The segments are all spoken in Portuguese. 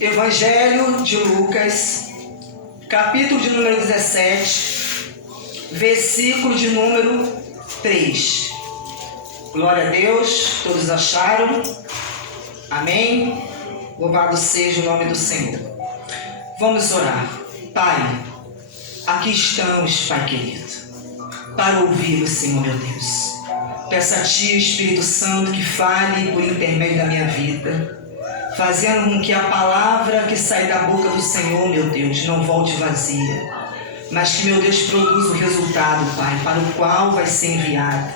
Evangelho de Lucas, capítulo de número 17, versículo de número 3. Glória a Deus, todos acharam? Amém? Louvado seja o nome do Senhor. Vamos orar. Pai, aqui estamos, Pai querido, para ouvir o Senhor, meu Deus. Peço a Ti, Espírito Santo, que fale por intermédio da minha vida, fazendo com que a palavra que sai da boca do Senhor, meu Deus, não volte vazia, mas que, meu Deus, produza o resultado, Pai, para o qual vai ser enviada.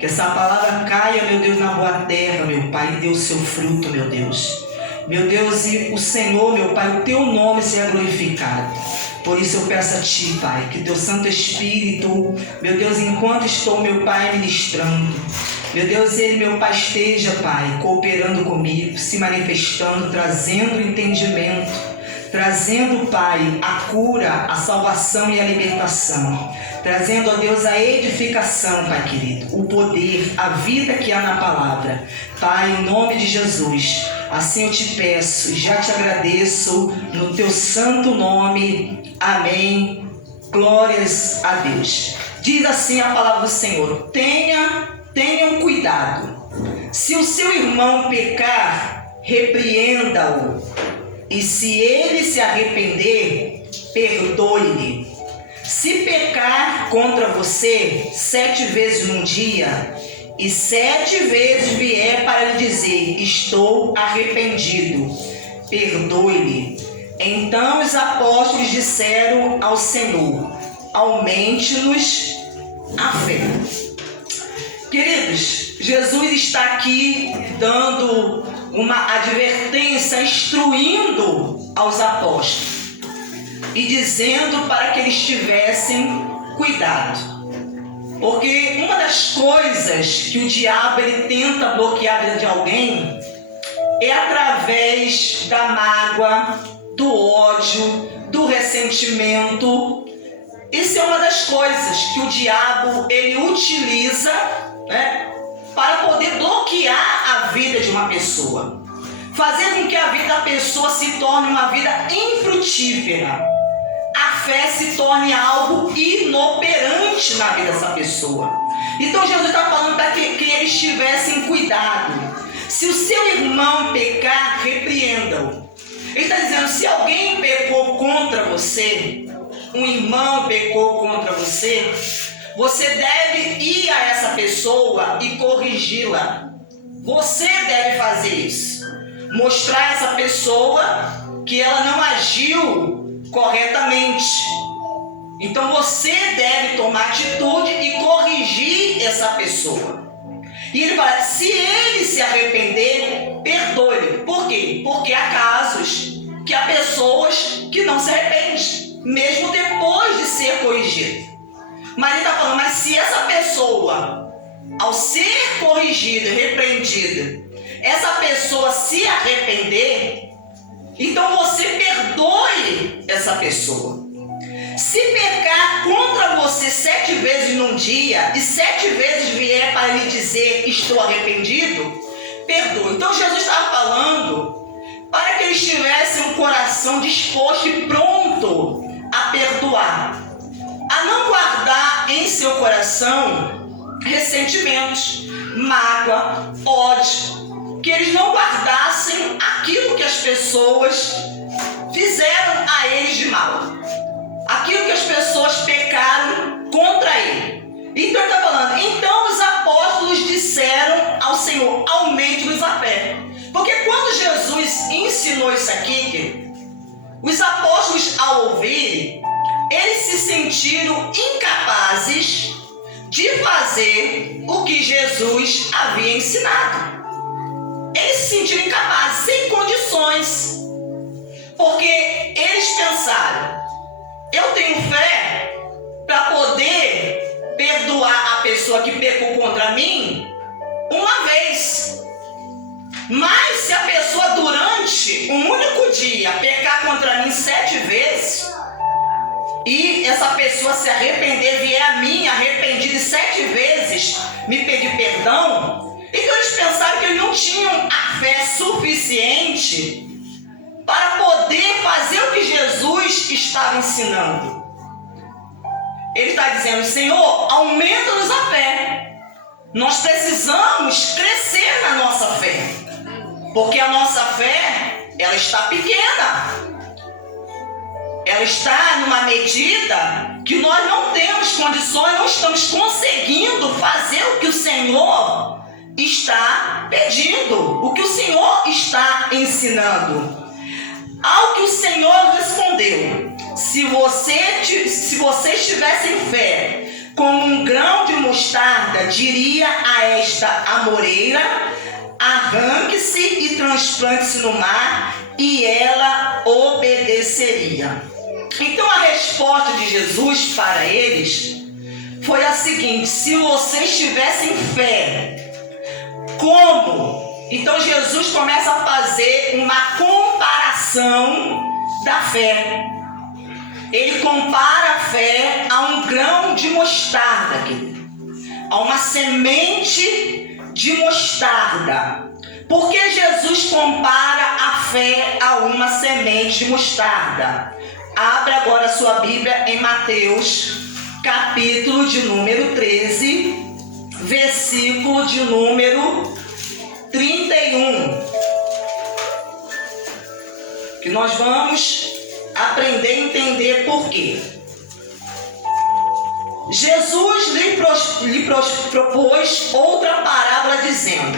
Que essa palavra caia, meu Deus, na boa terra, meu Pai, e dê o seu fruto, meu Deus. Meu Deus, e o Senhor, meu Pai, o Teu nome seja glorificado. Por isso eu peço a Ti, Pai, que Teu Santo Espírito, meu Deus, enquanto estou, meu Pai, ministrando, meu Deus, Ele, meu Pai, esteja, Pai, cooperando comigo, se manifestando, trazendo entendimento, trazendo, Pai, a cura, a salvação e a libertação, trazendo, ó Deus, a edificação, Pai querido, o poder, a vida que há na palavra. Pai, em nome de Jesus, assim eu te peço e já te agradeço no Teu santo nome. Amém. Glórias a Deus. Diz assim a palavra do Senhor: tenham cuidado. Se o seu irmão pecar, repreenda-o. E se ele se arrepender, perdoe-lhe. Se pecar contra você 7 vezes num dia, e 7 vezes vier para lhe dizer: estou arrependido, perdoe-lhe. Então os apóstolos disseram ao Senhor: aumente-nos a fé. Queridos, Jesus está aqui dando uma advertência, instruindo aos apóstolos e dizendo para que eles tivessem cuidado. Porque uma das coisas que o diabo ele tenta bloquear a vida de alguém é através da mágoa, do ódio, do ressentimento. Isso é uma das coisas que o diabo ele utiliza, para poder bloquear a vida de uma pessoa, fazer com que a vida da pessoa se torne uma vida infrutífera. A fé se torne algo inoperante na vida dessa pessoa. Então Jesus está falando para que eles tivessem cuidado. Se o seu irmão pecar, repreenda-o. Ele está dizendo: se alguém pecou contra você, um irmão pecou contra você, você deve ir a essa pessoa e corrigi-la. Você deve fazer isso. Mostrar a essa pessoa que ela não agiu corretamente. Então você deve tomar atitude e corrigir essa pessoa. E ele fala: se ele se arrepender, perdoe-lhe. Por quê? Porque há casos que há pessoas que não se arrependem, mesmo depois de ser corrigido. Mas ele está falando: mas se essa pessoa, ao ser corrigida e repreendida, essa pessoa se arrepender, então você perdoe essa pessoa. Se pecar contra você 7 vezes num dia e 7 vezes vier para lhe dizer: estou arrependido, perdoe. Então Jesus estava falando para que eles tivessem um coração disposto e pronto a perdoar, a não guardar em seu coração ressentimentos, mágoa, ódio, que eles não guardassem aquilo que as pessoas fizeram a eles de mal, aquilo que as pessoas pecaram contra ele. Então ele está falando: então os apóstolos disseram ao Senhor: aumente-nos a fé. Porque quando Jesus ensinou isso aqui, os apóstolos, ao ouvir, eles se sentiram incapazes de fazer o que Jesus havia ensinado. Eles se sentiram incapazes, sem condições. Porque eles pensaram: eu tenho fé para poder perdoar a pessoa que pecou contra mim uma vez. Mas se a pessoa durante um único dia pecar contra mim 7 vezes, e essa pessoa se arrepender, vier a mim arrependida 7 vezes me pedir perdão, então eles pensaram que eles não tinham a fé suficiente para fazer o que Jesus estava ensinando. Ele está dizendo: Senhor, aumenta-nos a fé. Nós precisamos crescer na nossa fé, porque a nossa fé, ela está pequena. Ela está numa medida que nós não temos condições, não estamos conseguindo fazer o que o Senhor está pedindo, o que o Senhor está ensinando. Ao que o Senhor respondeu: se vocês tivessem fé como um grão de mostarda, diria a esta amoreira: arranque-se e transplante-se no mar, e ela obedeceria. Então a resposta de Jesus para eles foi a seguinte: se vocês tivessem fé, como? Então Jesus começa a fazer uma comparação da fé. Ele compara a fé a um grão de mostarda, a uma semente de mostarda. Por que Jesus compara a fé a uma semente de mostarda? Abra agora a sua Bíblia em Mateus, capítulo de número 13, versículo de número 31. Que nós vamos aprender a entender por quê. Jesus lhe propôs outra parábola dizendo: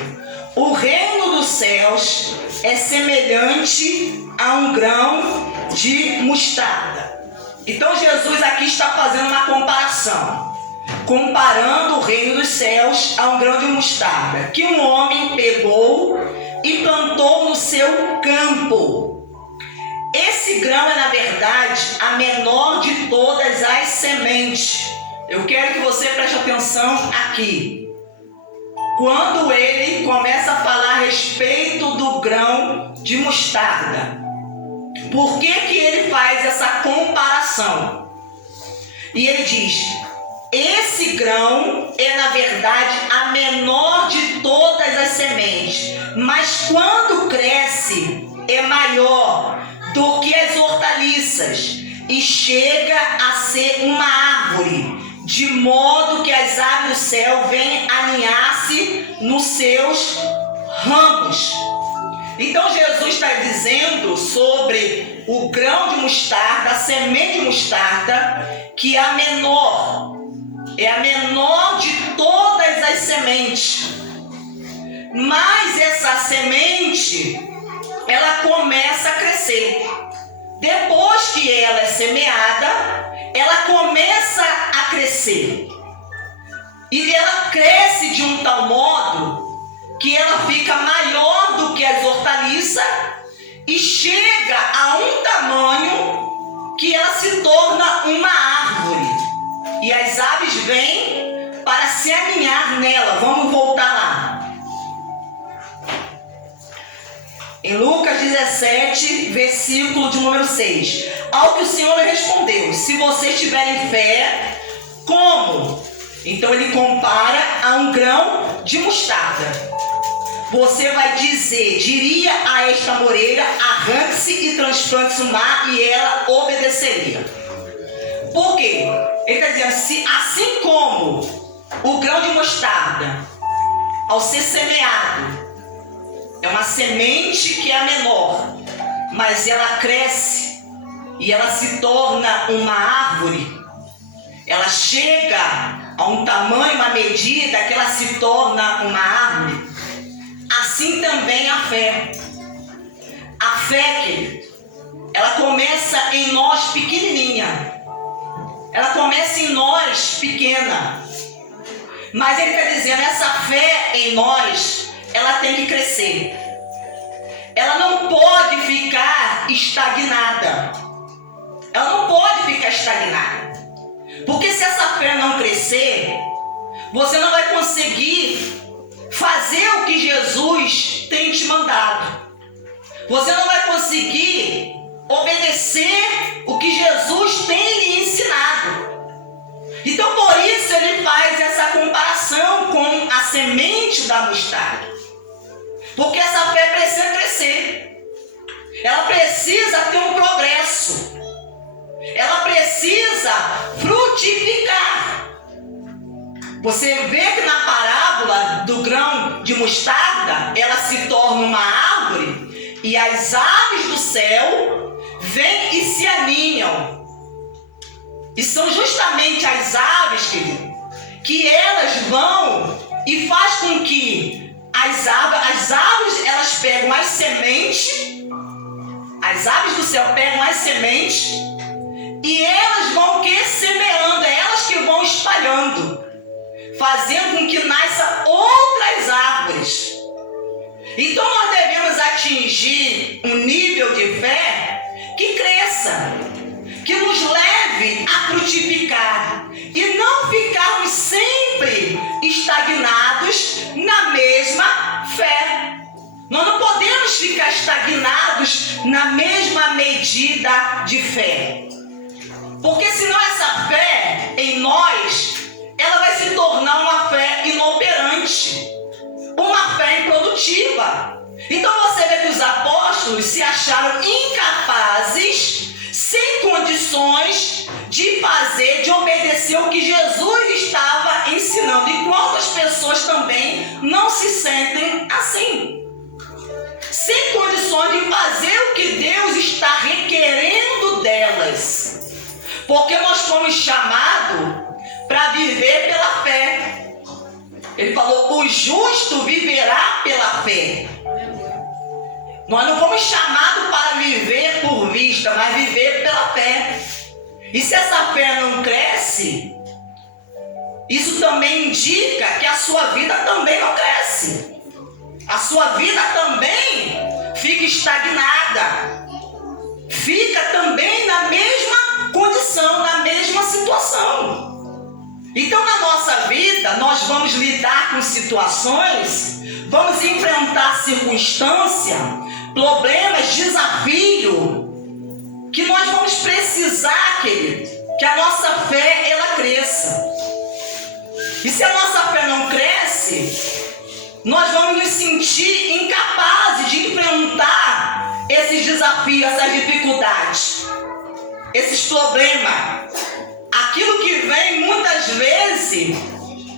o reino dos céus é semelhante a um grão de mostarda. Então Jesus aqui está fazendo uma comparação, comparando o reino dos céus a um grão de mostarda, que um homem pegou e plantou no seu campo. Esse grão é, na verdade, a menor de todas as sementes. Eu quero que você preste atenção aqui. Quando ele começa a falar a respeito do grão de mostarda, por que ele faz essa comparação? E ele diz: esse grão é, na verdade, a menor de todas as sementes, mas quando cresce é maior do que as hortaliças e chega a ser uma árvore, de modo que as aves do céu vêm aninhar-se nos seus ramos. Então Jesus está dizendo sobre o grão de mostarda, a semente de mostarda, que é a menor de todas as sementes. Mas essa semente, ela começa a crescer. Depois que ela é semeada, ela começa a crescer. E ela cresce de um tal modo que ela fica maior do que as hortaliças e chega a um tamanho que ela se torna uma árvore. E as aves vêm para se aninhar nela. Vamos voltar lá. Em Lucas 17, versículo de número 6. Ao que o Senhor lhe respondeu: se vocês tiverem fé, como? Então ele compara a um grão de mostarda. Você vai diria a esta amoreira: arranque-se e transplante-se no mar, e ela obedeceria. Por quê? Ele está dizendo: assim como o grão de mostarda, ao ser semeado, é uma semente que é a menor, mas ela cresce e ela se torna uma árvore. Ela chega a um tamanho, uma medida que ela se torna uma árvore. Assim também a fé. A fé, querido, ela começa em nós pequenininha. Ela começa em nós pequena. Mas ele está dizendo: essa fé em nós, ela tem que crescer. Ela não pode ficar estagnada. Ela não pode ficar estagnada. Porque se essa fé não crescer, você não vai conseguir fazer o que Jesus tem te mandado. Você não vai conseguir obedecer o que Jesus tem lhe ensinado. Então, por isso, ele faz essa comparação com a semente da mostarda. Porque essa fé precisa crescer. ela precisa ter um progresso. Ela precisa frutificar. Você vê que na parábola do grão de mostarda, ela se torna uma árvore e as aves do céu vêm e se aninham. E são justamente as aves, querido, que elas vão e faz com que as aves elas pegam as sementes, as aves do céu pegam as sementes e elas vão semeando, é elas que vão espalhando, fazendo com que nasçam outras árvores. Então nós devemos atingir um nível de fé que cresça, que nos leve a frutificar e não ficarmos sempre estagnados na mesma fé. Nós não podemos ficar estagnados na mesma medida de fé, porque senão essa fé em nós, ela vai se tornar uma fé inoperante, uma fé improdutiva. Então você vê que os apóstolos se acharam incapazes, sem condições de fazer, de obedecer o que Jesus estava ensinando. E quantas pessoas também não se sentem assim, sem condições de fazer o que Deus está requerendo delas, porque nós fomos chamados para viver pela fé. Ele falou: o justo viverá pela fé. Nós não fomos chamados para viver por vista, mas viver pela fé. E se essa fé não cresce, isso também indica que a sua vida também não cresce. A sua vida também fica estagnada. Fica também na mesma condição, na mesma situação. Então na nossa vida nós vamos lidar com situações, vamos enfrentar circunstâncias, problemas, desafio, que nós vamos precisar, querido, que a nossa fé ela cresça. E se a nossa fé não cresce, nós vamos nos sentir incapazes de enfrentar esses desafios, essas dificuldades, esses problemas, aquilo que vem muitas vezes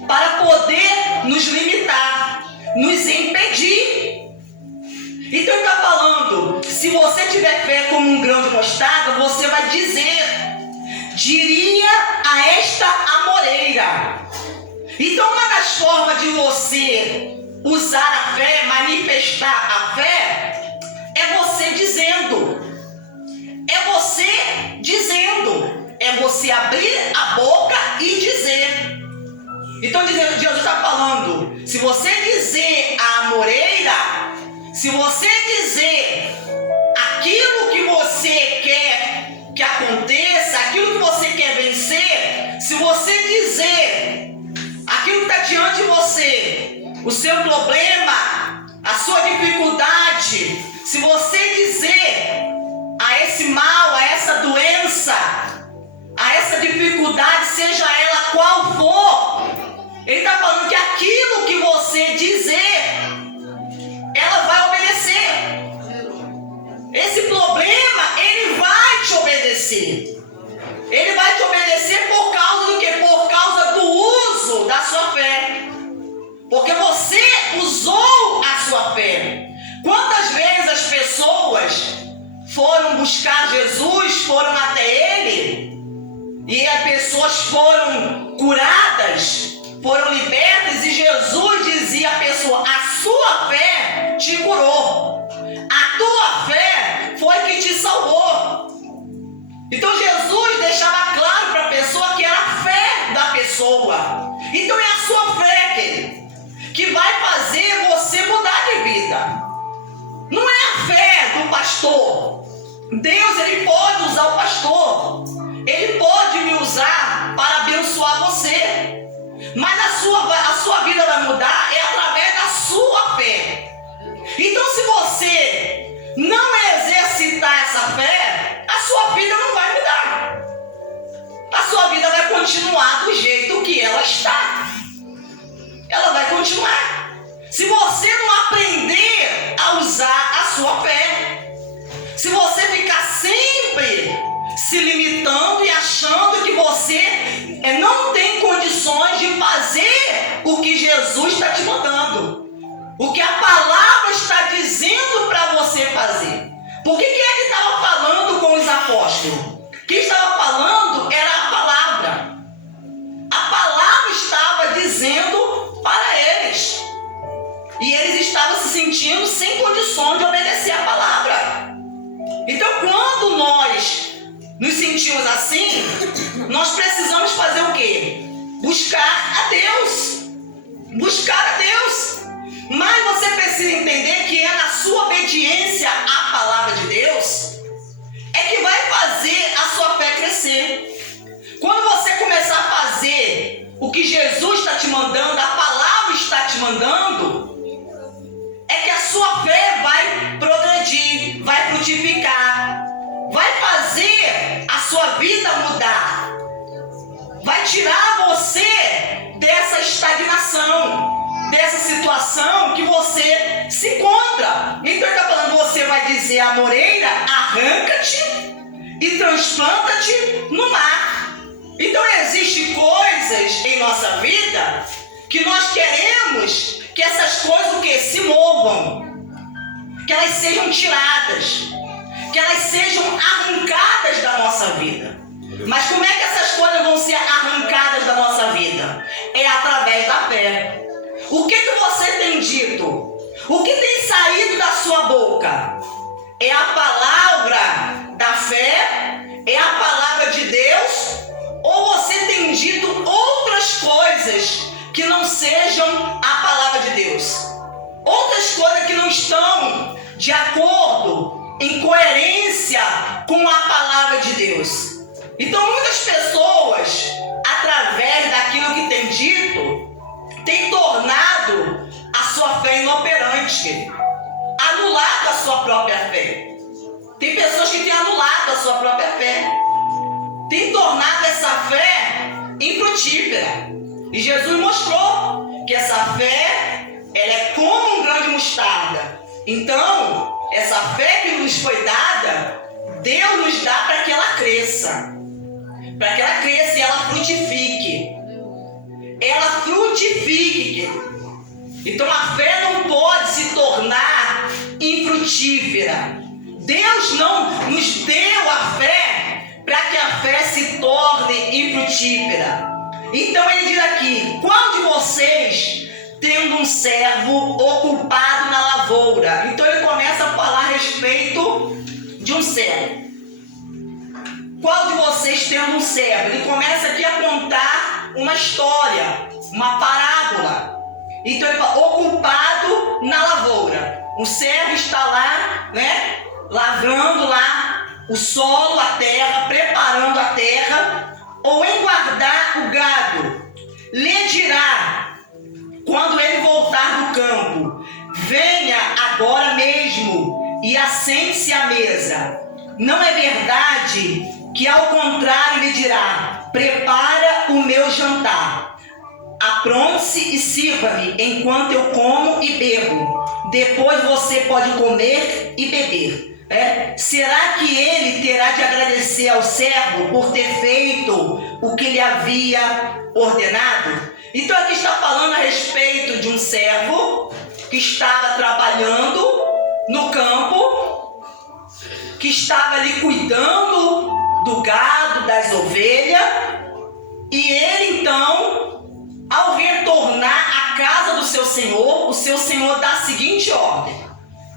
para poder nos limitar, nos impedir. Então ele está falando, se você tiver fé como um grão de mostarda, você vai diria a esta amoreira. Então uma das formas de você usar a fé, manifestar a fé, é você dizendo, é você abrir a boca e dizer. Então Jesus está falando, se você dizer a amoreira, se você dizer aquilo que você quer que aconteça, aquilo que você quer vencer, se você dizer aquilo que está diante de você, o seu problema, a sua dificuldade, se você dizer a esse mal, a essa doença, a essa dificuldade, seja ela qual for, ele está falando que aquilo que você dizer, ela vai obedecer. Esse problema, ele vai te obedecer. Ele vai te obedecer por causa do quê? Por causa do uso da sua fé. Porque você usou a sua fé. Quantas vezes as pessoas foram buscar Jesus, foram até Ele, e as pessoas foram curadas, foram libertas, e Jesus dizia à pessoa: a sua fé te curou, a tua fé foi que te salvou. Então Jesus deixava claro para a pessoa que era a fé da pessoa. Então é a sua fé, querido, que vai fazer você mudar de vida. Não é a fé do pastor. Deus, ele pode usar o pastor, ele pode me usar para abençoar você, mas a sua vida vai mudar é através da sua fé. Então se você não exercitar essa fé, a sua vida não vai mudar. A sua vida vai continuar do jeito que ela está. Ela vai continuar. Se você não aprender a usar a sua fé, se se limitando e achando que você não tem condições de fazer o que Jesus está te mandando, o que a palavra está dizendo para você fazer. Por que ele estava falando com os apóstolos? Quem estava falando era a palavra. A palavra estava dizendo para eles. E eles estavam se sentindo sem condições de obedecer a palavra. Então, quando nós nos sentimos assim, nós precisamos fazer o quê? Buscar a Deus. Buscar a Deus. Mas você precisa entender que é na sua obediência à palavra de Deus é que vai fazer a sua fé crescer. Quando você começar a fazer o que Jesus está te mandando, a palavra está te mandando, é que a sua fé vai progredir, vai frutificar, vai fazer a sua vida mudar, vai tirar você dessa estagnação, dessa situação que você se encontra. Então ele está falando, você vai dizer à moreira, arranca-te e transplanta-te no mar. Então existem coisas em nossa vida que nós queremos que essas coisas o quê? Se movam, que elas sejam tiradas, que elas sejam arrancadas da nossa vida. Mas como é que essas coisas vão ser arrancadas da nossa vida? É através da fé. O que você tem dito? O que tem saído da sua boca? É a palavra da fé? É a palavra de Deus? Ou você tem dito outras coisas que não sejam a palavra de Deus? Outras coisas que não estão de acordo, em coerência com a palavra de Deus. Então muitas pessoas, através daquilo que tem dito, têm tornado a sua fé inoperante, anulado a sua própria fé. Tem pessoas que têm anulado a sua própria fé, têm tornado essa fé infrutífera. E Jesus mostrou que essa fé, ela é como um grão de mostarda. Então, essa fé que nos foi dada, Deus nos dá para que ela cresça. Para que ela cresça e ela frutifique. Ela frutifique. Então a fé não pode se tornar infrutífera. Deus não nos deu a fé para que a fé se torne infrutífera. Então ele diz aqui, qual de vocês tendo um servo ocupado na lavoura? Então ele começa a falar a respeito de um servo. Qual de vocês tendo um servo? Ele começa aqui a contar uma história, uma parábola. Então ele fala, ocupado na lavoura. Um servo está lá, lavrando lá o solo, a terra, preparando a terra, ou em guardar o gado. Lhe dirá, quando ele voltar do campo, venha agora mesmo e assente-se à mesa. Não é verdade que ao contrário lhe dirá, prepara o meu jantar, apronte-se e sirva-me enquanto eu como e bebo, depois você pode comer e beber. Será que ele terá de agradecer ao servo por ter feito o que lhe havia ordenado? Então aqui está falando a respeito de um servo que estava trabalhando no campo, que estava ali cuidando do gado, das ovelhas, e ele então, ao retornar à casa do seu senhor, o seu senhor dá a seguinte ordem: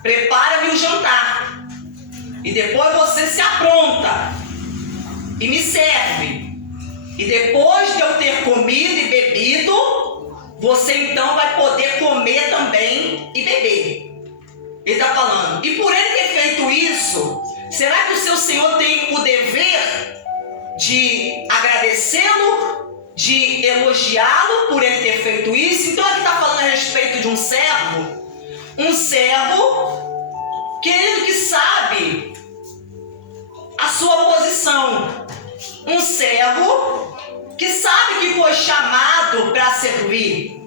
prepara-me o jantar, e depois você se apronta e me serve, e depois de eu ter comido e bebido, você então vai poder comer também e beber. Ele está falando, e por ele ter feito isso, será que o seu senhor tem o dever de agradecê-lo, de elogiá-lo por ele ter feito isso? Então aqui está falando a respeito de um servo, querido, que sabe a sua posição, um servo que sabe que foi chamado para servir,